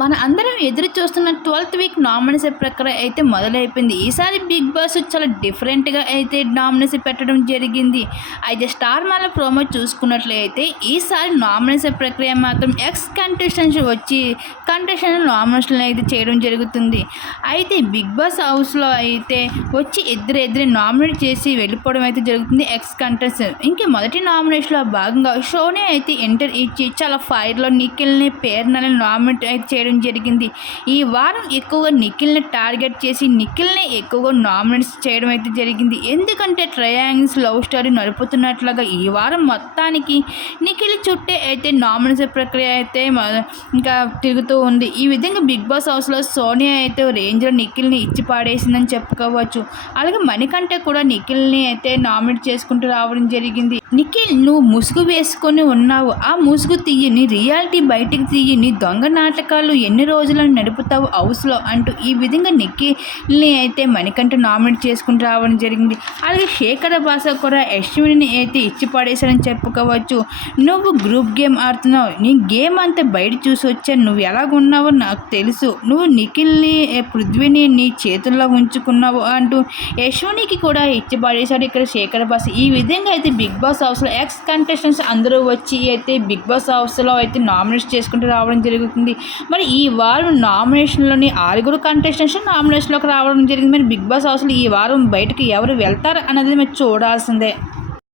మన అందరం ఎదురు చూస్తున్న ట్వెల్త్ వీక్ నామినేషన్ ప్రక్రియ అయితే మొదలైపోయింది. ఈసారి బిగ్ బాస్ చాలా డిఫరెంట్గా అయితే నామినేషన్ పెట్టడం జరిగింది. అయితే స్టార్ మాల ప్రోమో చూసుకున్నట్లయితే ఈసారి నామినేషన్ ప్రక్రియ మాత్రం ఎక్స్ కంటెస్టెంట్స్ వచ్చి కంటెస్టెంట్ నామినేషన్ అయితే చేయడం జరుగుతుంది. అయితే బిగ్ బాస్ హౌస్లో అయితే వచ్చి ఇద్దరు ఇద్దరు నామినేట్ చేసి వెళ్ళిపోవడం అయితే జరుగుతుంది ఎక్స్ కంటెస్టెంట్ ఇంకా మొదటి నామినేషన్లో భాగంగా షోనే అయితే ఎంటర్ ఇచ్చి చాలా ఫైర్లో నిఖిల్ని పేర్నల్ని నామినేట్ అయితే చేయడం జరిగింది. ఈ వారం ఎక్కువగా నిఖిల్ని టార్గెట్ చేసి నిఖిల్ని ఎక్కువగా నామినేట్స్ చేయడం అయితే జరిగింది. ఎందుకంటే ట్రయాంగిల్స్ లవ్ స్టోరీ నడుపుతున్నట్లుగా ఈ వారం మొత్తానికి నిఖిల్ చుట్టే అయితే నామినేషన్ ప్రక్రియ అయితే ఇంకా తిరుగుతూ ఉంది. ఈ విధంగా బిగ్ బాస్ హౌస్లో సోనియా అయితే రేంజ్లో నిఖిల్ని ఇచ్చి పాడేసిందని చెప్పుకోవచ్చు. అలాగే మణికంఠ కూడా నిఖిల్ని అయితే నామినేట్ చేసుకుంటూ రావడం జరిగింది. నిఖిల్ నువ్వు ముసుగు వేసుకొని ఉన్నావు. ఆ ముసుగు తీయని రియాలిటీ బయటికి తీయని దొంగ నాటకాలు ఎన్ని రోజులను నడుపుతావు? హౌస్లో అంటూ ఈ విధంగా నిఖిల్ని అయితే మణికంఠ నామినేట్ చేసుకుంటూ రావడం జరిగింది. అలాగే శేఖర భాష కూడా యశ్విని అయితే ఇచ్చి పడేశారని చెప్పుకోవచ్చు. నువ్వు గ్రూప్ గేమ్ ఆడుతున్నావు. నీ గేమ్ అంతా బయట చూసి వచ్చాను. నువ్వు ఎలాగున్నావో నాకు తెలుసు. నువ్వు నిఖిల్ని పృథ్వీని నీ చేతుల్లో ఉంచుకున్నావు అంటూ యశ్వినికి కూడా ఇచ్చి పడేశాడు ఇక్కడ శేఖర్ బాస్ ఈ విధంగా అయితే బిగ్ బాస్ హౌస్లో ఎక్స్ కంటెస్టెంట్స్ అందరూ వచ్చి అయితే బిగ్ బాస్ హౌస్లో అయితే నామినేట్ చేసుకుంటూ రావడం జరుగుతుంది. మరి ఈ వారం నామినేషన్లోని ఆరుగురు కంటెస్టెంట్స్ నామినేషన్లోకి రావడం జరిగింది మరి బిగ్ బాస్ హౌస్లో ఈ వారం బయటకు ఎవరు వెళ్తారు అనేది మీరు చూడాల్సిందే.